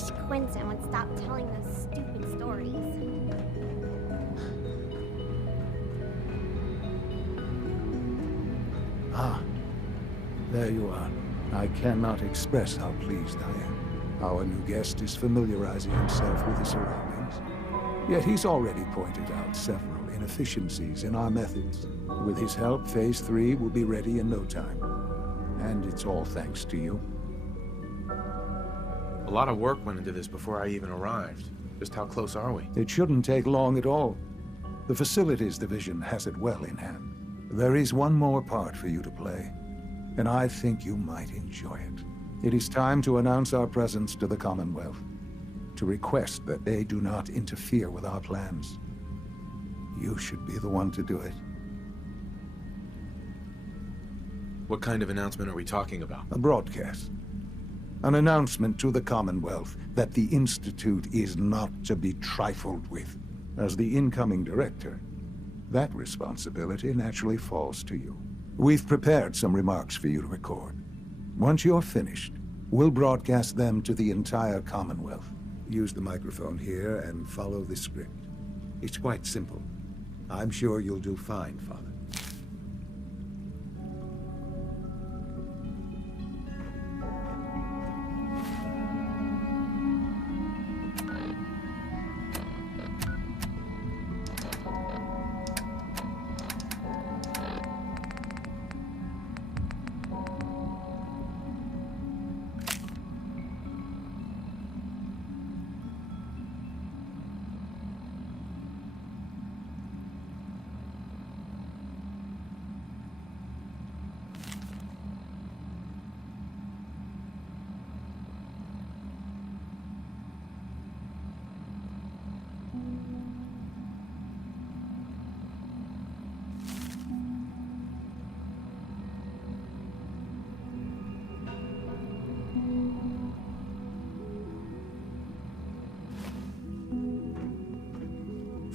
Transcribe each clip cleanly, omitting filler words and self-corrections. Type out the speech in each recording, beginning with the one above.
wish Quentin would stop telling those stupid stories. Ah, there you are. I cannot express how pleased I am. Our new guest is familiarizing himself with his surroundings. Yet he's already pointed out several inefficiencies in our methods. With his help, Phase 3 will be ready in no time. And it's all thanks to you. A lot of work went into this before I even arrived. Just how close are we? It shouldn't take long at all. The Facilities Division has it well in hand. There is one more part for you to play, and I think you might enjoy it. It is time to announce our presence to the Commonwealth, to request that they do not interfere with our plans. You should be the one to do it. What kind of announcement are we talking about? A broadcast. An announcement to the Commonwealth that the Institute is not to be trifled with. As the incoming director, that responsibility naturally falls to you. We've prepared some remarks for you to record. Once you're finished, we'll broadcast them to the entire Commonwealth. Use the microphone here and follow the script. It's quite simple. I'm sure you'll do fine, Father.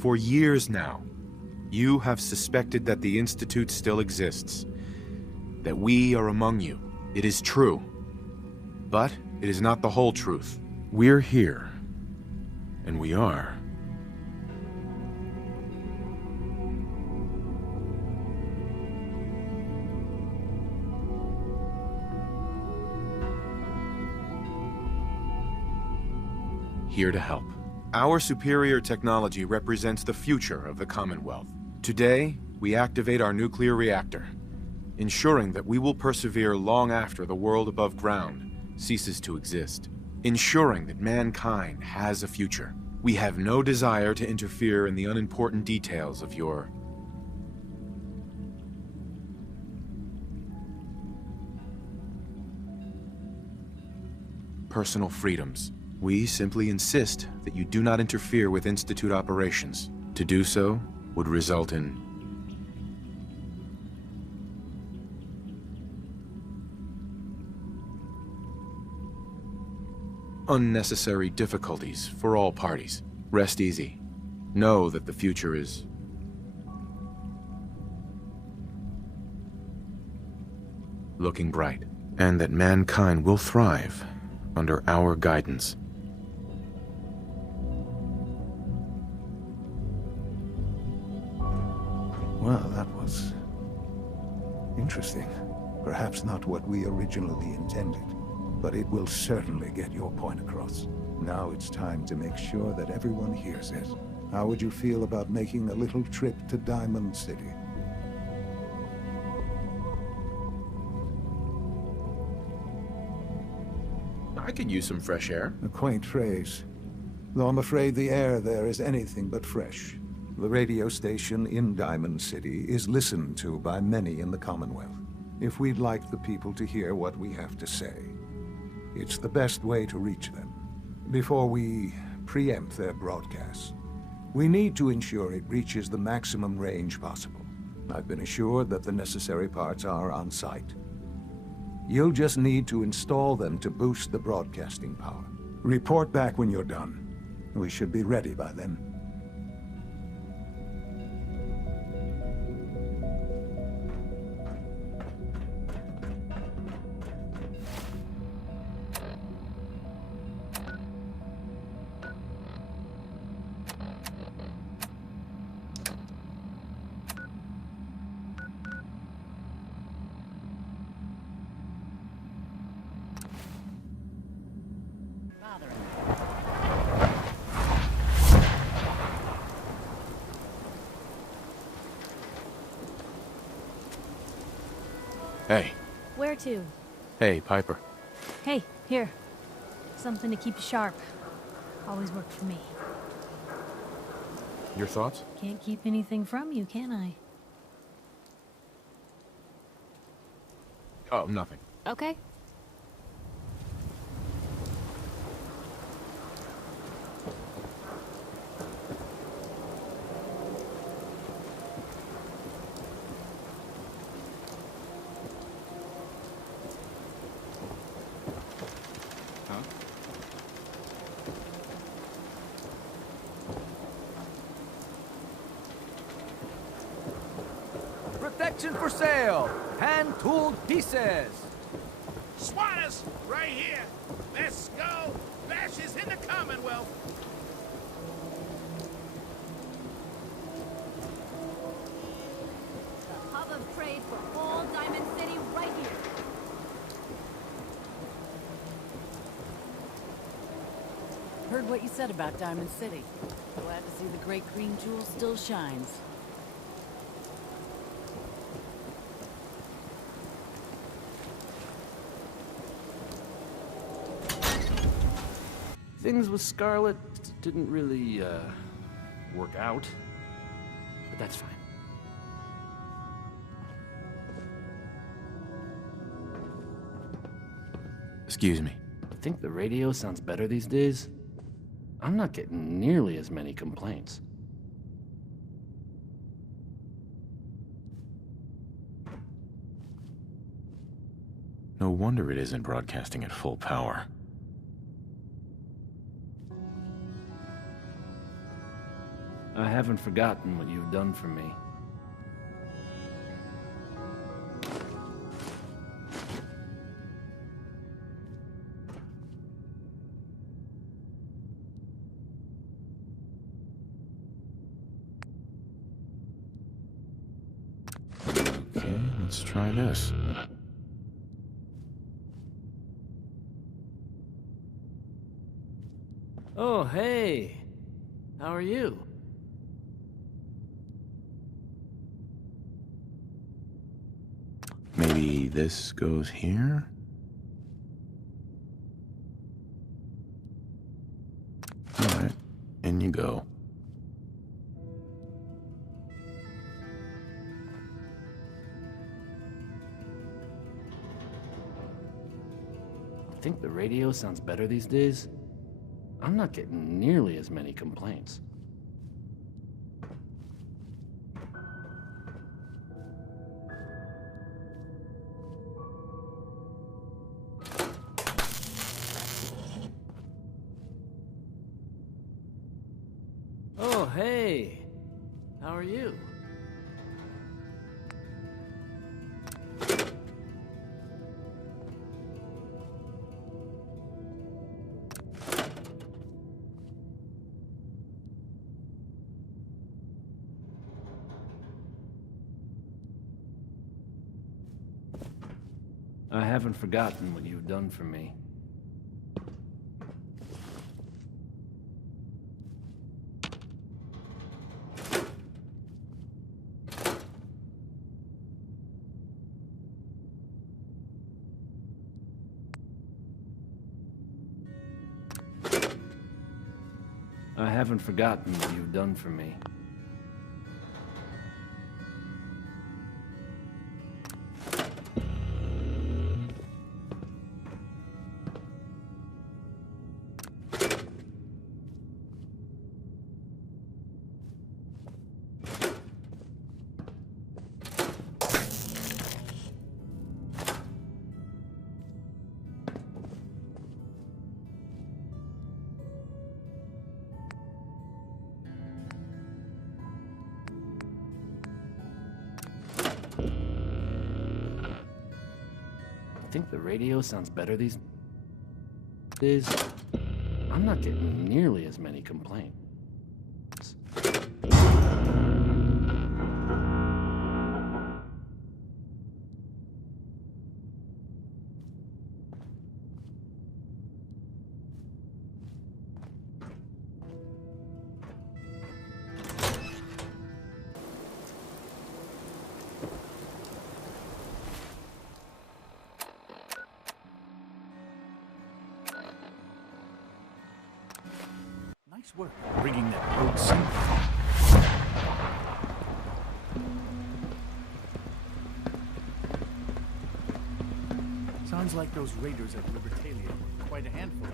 For years now, you have suspected that the Institute still exists. That we are among you. It is true. But it is not the whole truth. We're here. And we are. Here to help. Our superior technology represents the future of the Commonwealth. Today, we activate our nuclear reactor, ensuring that we will persevere long after the world above ground ceases to exist. Ensuring that mankind has a future. We have no desire to interfere in the unimportant details of your personal freedoms. We simply insist that you do not interfere with Institute operations. To do so would result in unnecessary difficulties for all parties. Rest easy. Know that the future is looking bright, and that mankind will thrive under our guidance. Well, that was interesting. Perhaps not what we originally intended, but it will certainly get your point across. Now it's time to make sure that everyone hears it. How would you feel about making a little trip to Diamond City? I could use some fresh air. A quaint phrase, though I'm afraid the air there is anything but fresh. The radio station in Diamond City is listened to by many in the Commonwealth. If we'd like the people to hear what we have to say, it's the best way to reach them. Before we preempt their broadcasts, we need to ensure it reaches the maximum range possible. I've been assured that the necessary parts are on site. You'll just need to install them to boost the broadcasting power. Report back when you're done. We should be ready by then. Hey. Where to? Hey, Piper. Hey, here. Something to keep you sharp. Always worked for me. Your thoughts? Can't keep anything from you, can I? Oh, nothing. Okay. Protection for sale! Hand-tooled pieces! Swatters, right here. Let's go. Bash is in the Commonwealth. The hub of trade for all Diamond City right here. Heard what you said about Diamond City. Glad to see the great green jewel still shines. Things with Scarlet didn't really, work out. But that's fine. Excuse me. I think the radio sounds better these days. I'm not getting nearly as many complaints. No wonder it isn't broadcasting at full power. I haven't forgotten what you've done for me. Okay, let's try this. Oh, hey! How are you? Maybe this goes here? Alright, in you go. I think the radio sounds better these days. I'm not getting nearly as many complaints. Oh, hey! How are you? I haven't forgotten what you've done for me. I haven't forgotten what you've done for me. I think the radio sounds better these days. I'm not getting nearly as many complaints. Nice work bringing that rogue symbol. Sounds like those raiders at Libertalia were quite a handful.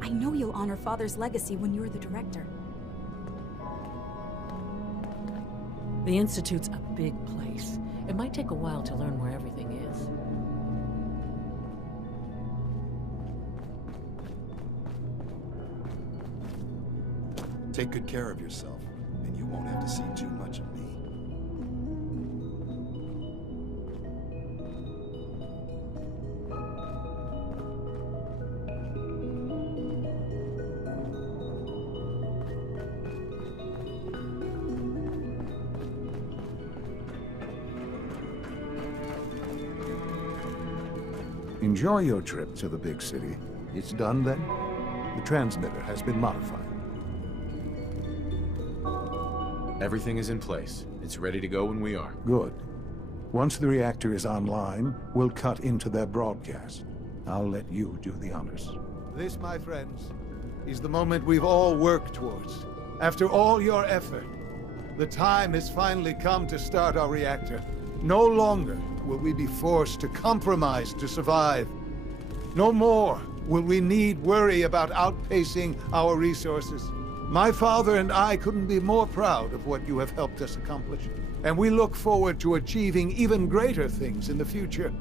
I know you'll honor Father's legacy when you're the director. The Institute's a big place. It might take a while to learn where everything is. Take good care of yourself, and you won't have to see too much of me. Enjoy your trip to the big city. It's done then? The transmitter has been modified. Everything is in place. It's ready to go when we are. Good. Once the reactor is online, we'll cut into their broadcast. I'll let you do the honors. This, my friends, is the moment we've all worked towards. After all your effort, the time has finally come to start our reactor. No longer will we be forced to compromise to survive. No more will we need worry about outpacing our resources. My father and I couldn't be more proud of what you have helped us accomplish, and we look forward to achieving even greater things in the future.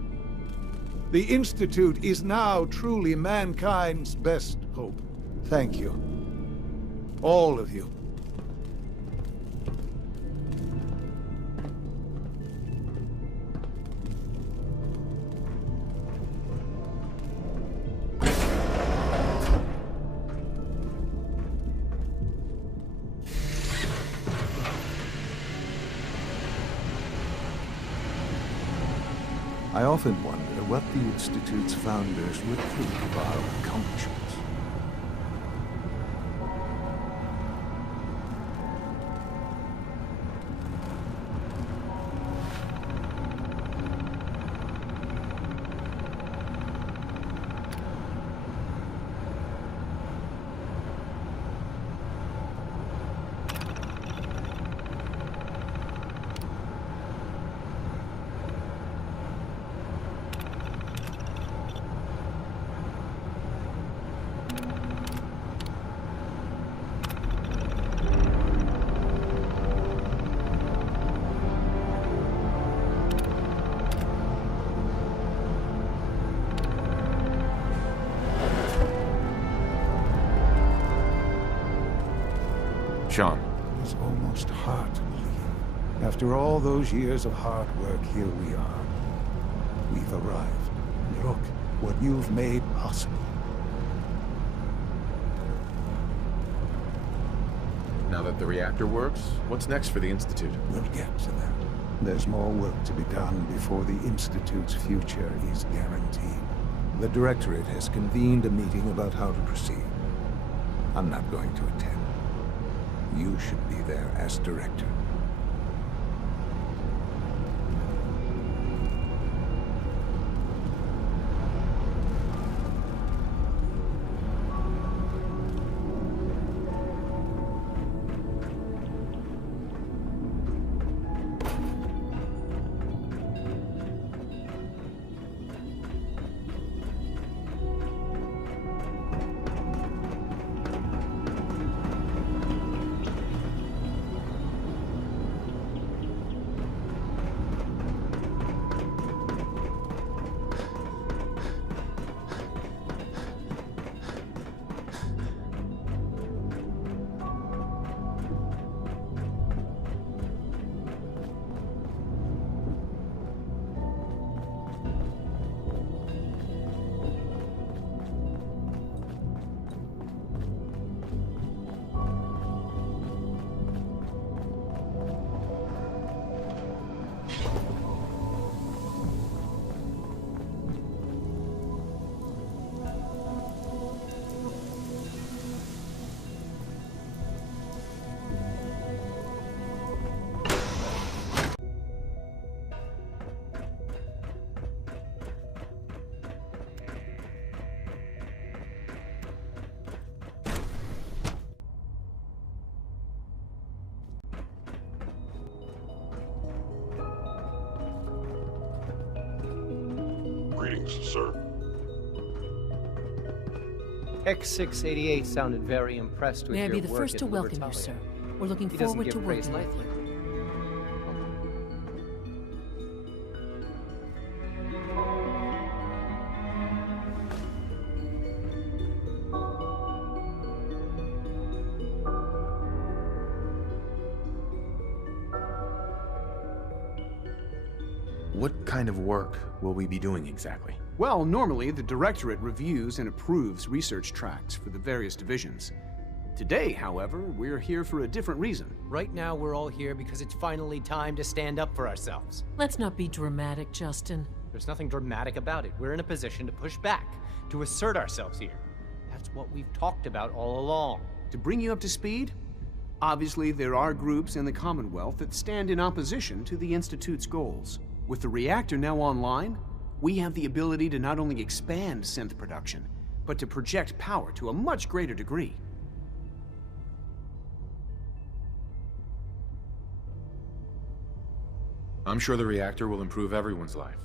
The Institute is now truly mankind's best hope. Thank you. All of you. I often wonder what the Institute's founders would think of our accomplishments. Sean. It's almost hard to believe. After all those years of hard work, here we are. We've arrived. Look what you've made possible. Now that the reactor works, what's next for the Institute? We'll get to that. There's more work to be done before the Institute's future is guaranteed. The Directorate has convened a meeting about how to proceed. I'm not going to attend. You should be there as Director. Greetings, sir. X688 sounded very impressed with May I your be the work first at to welcome you, Libertalia. sir. We're looking He doesn't forward give to praise working with lightly. you. What kind of work will we be doing exactly? Well, normally the Directorate reviews and approves research tracks for the various divisions. Today, however, we're here for a different reason. Right now, we're all here because it's finally time to stand up for ourselves. Let's not be dramatic, Justin. There's nothing dramatic about it. We're in a position to push back, to assert ourselves here. That's what we've talked about all along. To bring you up to speed, obviously there are groups in the Commonwealth that stand in opposition to the Institute's goals. With the reactor now online, we have the ability to not only expand synth production, but to project power to a much greater degree. I'm sure the reactor will improve everyone's life.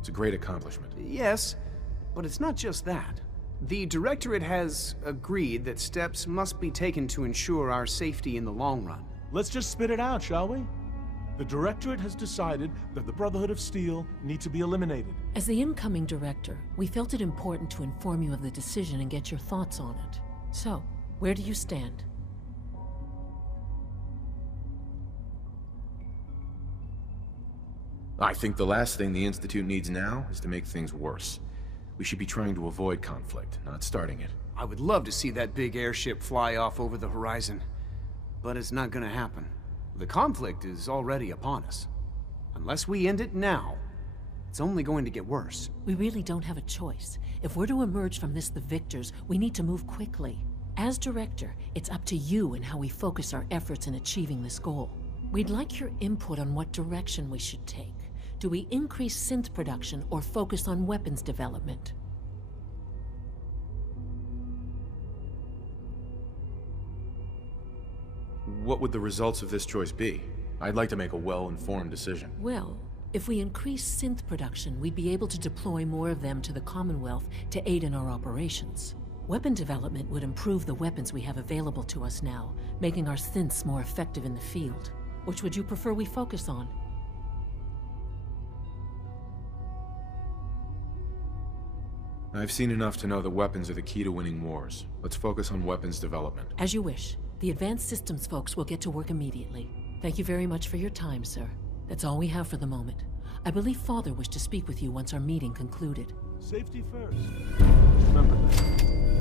It's a great accomplishment. Yes, but it's not just that. The Directorate has agreed that steps must be taken to ensure our safety in the long run. Let's just spit it out, shall we? The Directorate has decided that the Brotherhood of Steel need to be eliminated. As the incoming director, we felt it important to inform you of the decision and get your thoughts on it. So, where do you stand? I think the last thing the Institute needs now is to make things worse. We should be trying to avoid conflict, not starting it. I would love to see that big airship fly off over the horizon, but it's not gonna happen. The conflict is already upon us. Unless we end it now, it's only going to get worse. We really don't have a choice. If we're to emerge from this the victors, we need to move quickly. As director, it's up to you and how we focus our efforts in achieving this goal. We'd like your input on what direction we should take. Do we increase synth production or focus on weapons development? What would the results of this choice be? I'd like to make a well-informed decision. Well, if we increase synth production, we'd be able to deploy more of them to the Commonwealth to aid in our operations. Weapon development would improve the weapons we have available to us now, making our synths more effective in the field. Which would you prefer we focus on? I've seen enough to know that weapons are the key to winning wars. Let's focus on weapons development. As you wish. The Advanced Systems folks will get to work immediately. Thank you very much for your time, sir. That's all we have for the moment. I believe Father wished to speak with you once our meeting concluded. Safety first. Remember that.